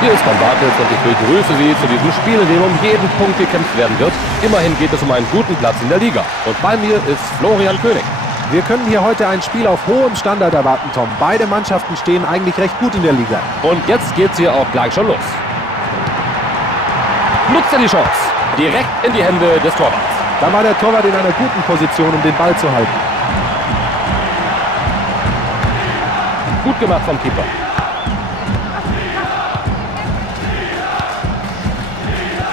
Hier ist Van Bartels und ich begrüße Sie zu diesem Spiel, in dem um jeden Punkt gekämpft werden wird. Immerhin geht es um einen guten Platz in der Liga. Und bei mir ist Florian König. Wir können hier heute ein Spiel auf hohem Standard erwarten, Tom. Beide Mannschaften stehen eigentlich recht gut in der Liga. Und jetzt geht's hier auch gleich schon los. Nutzt er die Chance. Direkt in die Hände des Torwarts. Da war der Torwart in einer guten Position, um den Ball zu halten. Gut gemacht vom Keeper.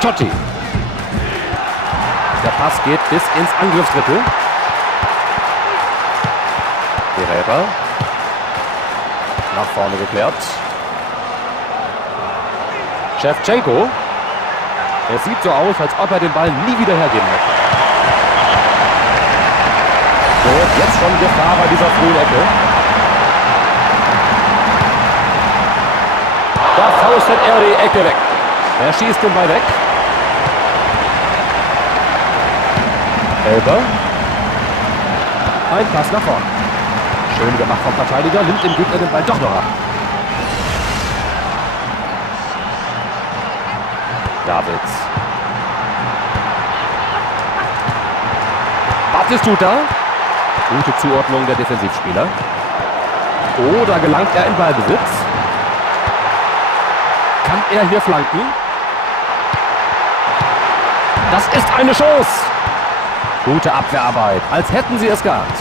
Totti. Der Pass geht bis ins Angriffsdrittel. Pereira. Nach vorne geklärt. Shevchenko. Es sieht so aus, als ob er den Ball nie wieder hergeben möchte. So, jetzt schon Gefahr bei dieser frühen Ecke. Da faustet er die Ecke weg. Er schießt den Ball weg. Elber. Ein Pass nach vorne. Schön gemacht vom Verteidiger, nimmt dem Gegner den Ball doch noch ab. Davids. Batistuta. Gute Zuordnung der Defensivspieler. Oh, da gelangt er in Ballbesitz. Kann er hier flanken? Das ist eine Chance. Gute Abwehrarbeit, als hätten sie es gehabt.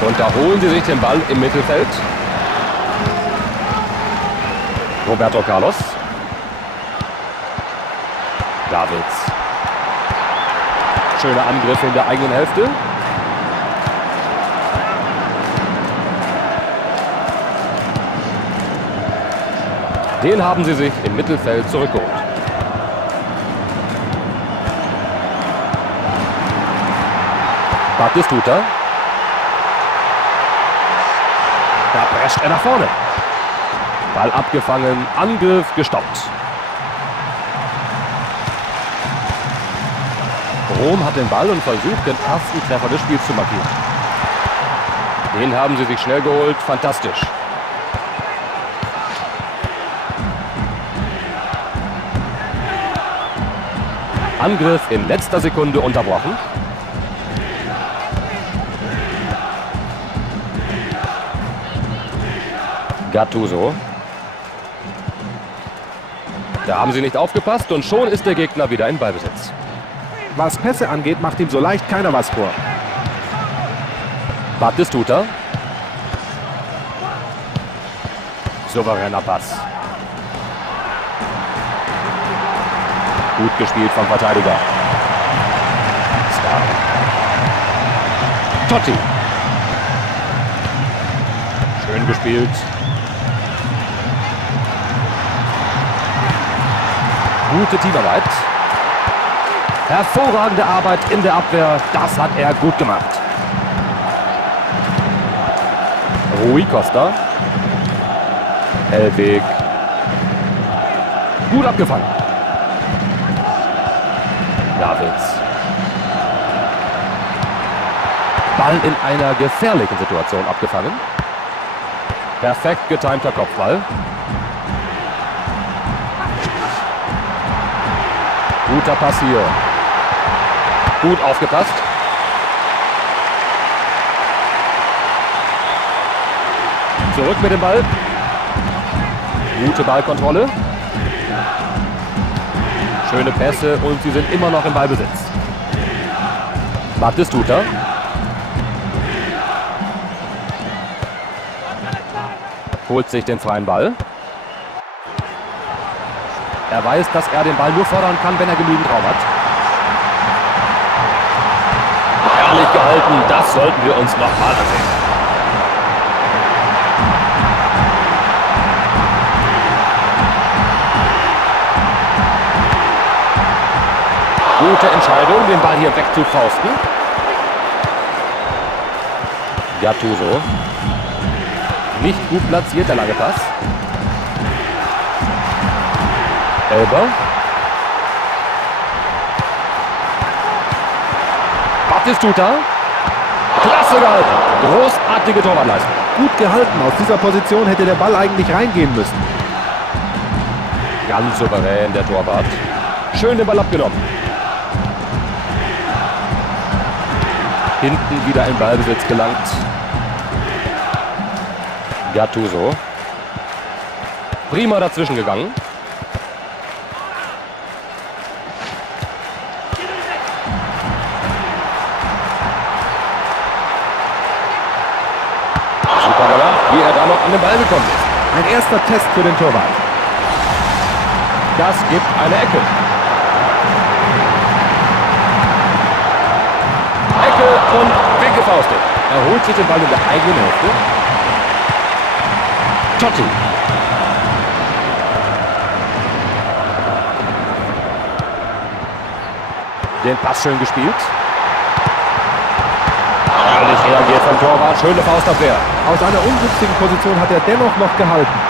Und da holen sie sich den Ball im Mittelfeld. Roberto Carlos. Davids. Schöner Angriff in der eigenen Hälfte. Den haben sie sich im Mittelfeld zurückgeholt. Batistuta. Da prescht er nach vorne. Ball abgefangen, Angriff gestoppt. Rom hat den Ball und versucht, den ersten Treffer des Spiels zu markieren. Den haben sie sich schnell geholt, fantastisch. Angriff in letzter Sekunde unterbrochen. Gattuso. Da haben sie nicht aufgepasst und schon ist der Gegner wieder in Ballbesitz. Was Pässe angeht, macht ihm so leicht keiner was vor. Batistuta. Souveräner Pass. Gut gespielt vom Verteidiger. Star. Totti. Schön gespielt. Gute Teamarbeit. Hervorragende Arbeit in der Abwehr. Das hat er gut gemacht. Rui Costa. Hellweg. Gut abgefangen. Davids. Ball in einer gefährlichen Situation abgefangen. Perfekt getimter Kopfball. Guter Pass hier. Gut aufgepasst. Zurück mit dem Ball. Gute Ballkontrolle. Schöne Pässe und sie sind immer noch im Ballbesitz. Batistuta. Holt sich den freien Ball. Er weiß, dass er den Ball nur fordern kann, wenn er genügend Raum hat. Herrlich gehalten, das sollten wir uns nochmal ansehen. Gute Entscheidung, den Ball hier wegzufausten. Gattuso. Nicht gut platziert, der lange Pass. Elber. Batistuta. Klasse gehalten. Großartige Torwartleistung. Gut gehalten. Aus dieser Position hätte der Ball eigentlich reingehen müssen. Ganz souverän der Torwart. Schön den Ball abgenommen. Hinten wieder in Ballbesitz gelangt. Gattuso. Prima dazwischen gegangen. Super gemacht, wie er da noch an den Ball gekommen ist. Ein erster Test für den Torwart. Das gibt eine Ecke. Ecke und weggefaustet. Er holt sich den Ball in der eigenen Hälfte. Totti. Den Pass schön gespielt. Herrlich reagiert vom Torwart. Schöne Faustabwehr. Aus einer ungünstigen Position hat er dennoch noch gehalten.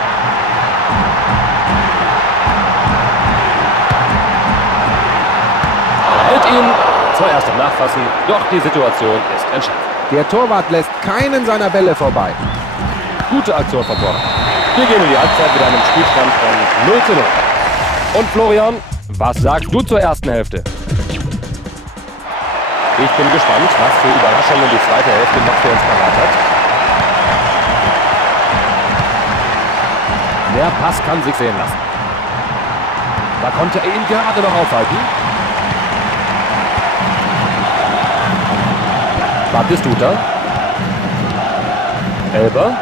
Hält ihn. Zuerst im Nachfassen. Doch die Situation ist entscheidend. Der Torwart lässt keinen seiner Bälle vorbei. Gute Aktion vom Torwart. Wir gehen in die Halbzeit mit einem Spielstand von 0:0. Und Florian, was sagst du zur ersten Hälfte? Ich bin gespannt, was für Überraschungen die zweite Hälfte noch für uns parat hat. Der Pass kann sich sehen lassen. Da konnte er ihn gerade noch aufhalten. Batistuta. Elber.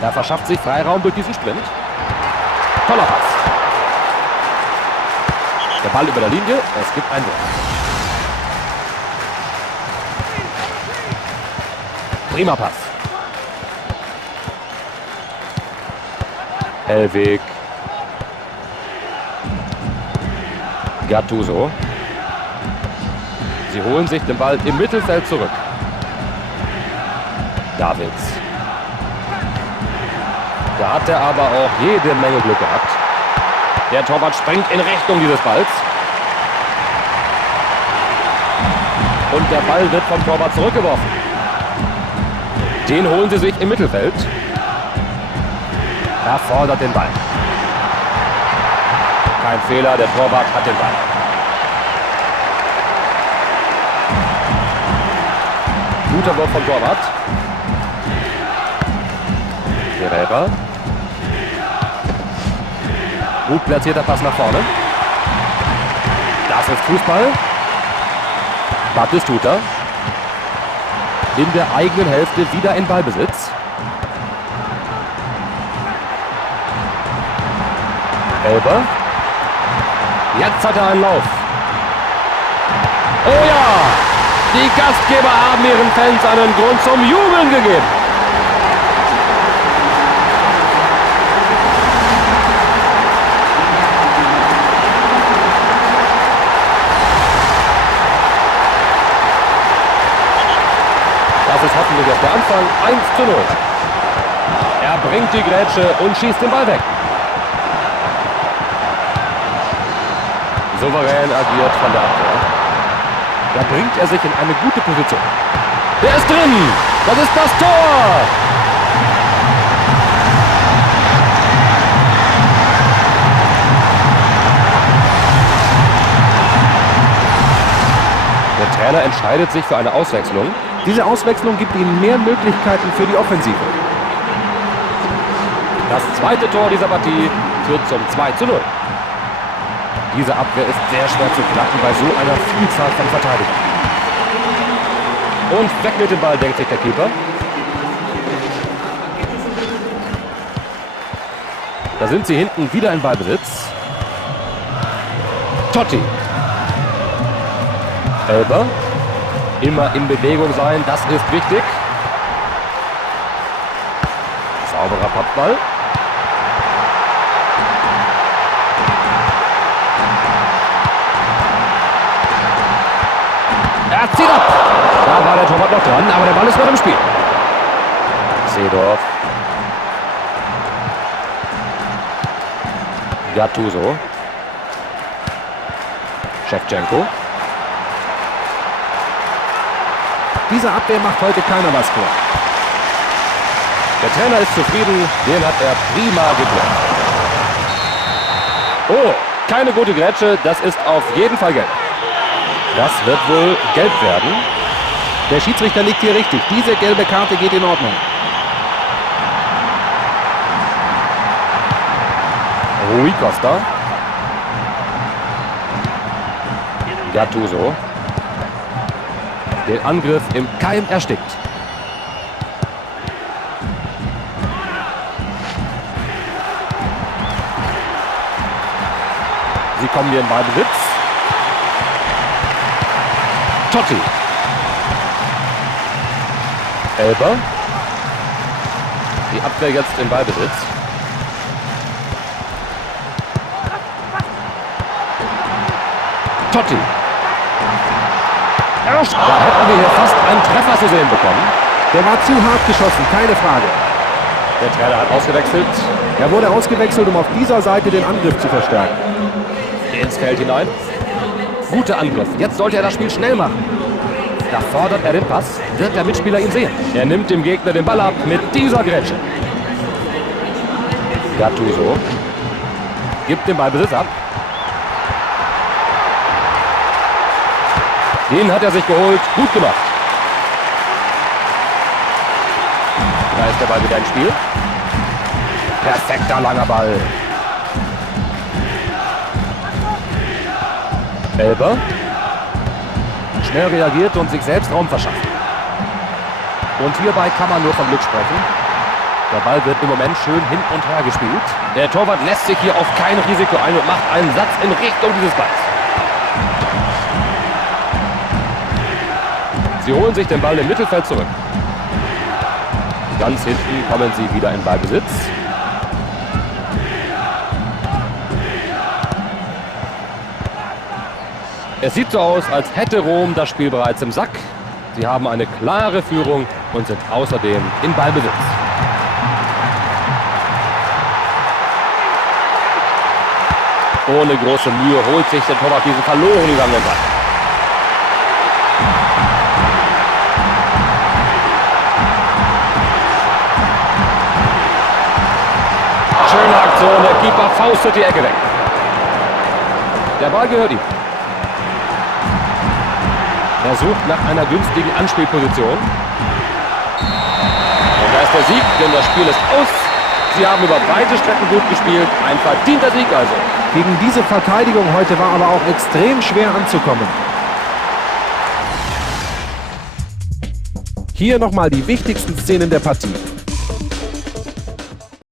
Er verschafft sich Freiraum durch diesen Sprint. Toller Pass. Der Ball über der Linie. Es gibt ein Tor. Prima Pass. Hellweg. Gattuso. Sie holen sich den Ball im Mittelfeld zurück. Davids. Da hat er aber auch jede Menge Glück gehabt. Der Torwart springt in Richtung dieses Balls. Und der Ball wird vom Torwart zurückgeworfen. Den holen sie sich im Mittelfeld. Er fordert den Ball. Kein Fehler, der Torwart hat den Ball. Guter Wurf vom Torwart. Ferreira. Gut platzierter Pass nach vorne. Das ist Fußball. Batistuta. In der eigenen Hälfte wieder in Ballbesitz. Elber. Jetzt hat er einen Lauf. Oh ja! Die Gastgeber haben ihren Fans einen Grund zum Jubeln gegeben. Das ist hoffentlich erst der Anfang. 1:0. Er bringt die Grätsche und schießt den Ball weg. Souverän agiert von der Abwehr. Da bringt er sich in eine gute Position. Der ist drin. Das ist das Tor. Der Trainer entscheidet sich für eine Auswechslung. Diese Auswechslung gibt ihnen mehr Möglichkeiten für die Offensive. Das zweite Tor dieser Partie führt zum 2:0. Diese Abwehr ist sehr schwer zu knacken bei so einer Vielzahl von Verteidigern. Und weg mit dem Ball, denkt sich der Keeper. Da sind sie hinten wieder in Ballbesitz. Totti. Elber. Immer in Bewegung sein, das ist wichtig. Sauberer Pappball. Er zieht ab. Da war der Torwart noch dran, aber der Ball ist noch im Spiel. Seedorf. Gattuso. Shevchenko. Diese Abwehr macht heute keiner was vor. Der Trainer ist zufrieden, den hat er prima geklärt. Oh, keine gute Grätsche, das ist auf jeden Fall gelb. Das wird wohl gelb werden. Der Schiedsrichter liegt hier richtig. Diese gelbe Karte geht in Ordnung. Rui Costa. Gattuso. Den Angriff im Keim erstickt. Sie kommen hier in Ballbesitz. Totti. Elber. Die Abwehr jetzt im Ballbesitz. Totti. Da hätten wir hier fast einen Treffer zu sehen bekommen. Der war zu hart geschossen, keine Frage. Der Trainer hat ausgewechselt. Er wurde ausgewechselt, um auf dieser Seite den Angriff zu verstärken. Ins Feld hinein. Guter Angriff. Jetzt sollte er das Spiel schnell machen. Da fordert er den Pass. Wird der Mitspieler ihn sehen? Er nimmt dem Gegner den Ball ab mit dieser Grätsche. Gattuso gibt den Ballbesitz ab. Den hat er sich geholt. Gut gemacht. Da ist der Ball wieder im Spiel. Perfekter langer Ball. Elber. Schnell reagiert und sich selbst Raum verschafft. Und hierbei kann man nur vom Glück sprechen. Der Ball wird im Moment schön hin und her gespielt. Der Torwart lässt sich hier auf kein Risiko ein und macht einen Satz in Richtung dieses Balls. Sie holen sich den Ball im Mittelfeld zurück. Ganz hinten kommen sie wieder in Ballbesitz. Es sieht so aus, als hätte Rom das Spiel bereits im Sack. Sie haben eine klare Führung und sind außerdem in Ballbesitz. Ohne große Mühe holt sich der Torwart diesen verloren gegangenen Ball. Schöne Aktion, der Keeper faustet die Ecke weg. Der Ball gehört ihm. Er sucht nach einer günstigen Anspielposition. Und da ist der Sieg, denn das Spiel ist aus. Sie haben über weite Strecken gut gespielt. Ein verdienter Sieg also. Gegen diese Verteidigung heute war aber auch extrem schwer anzukommen. Hier nochmal die wichtigsten Szenen der Partie.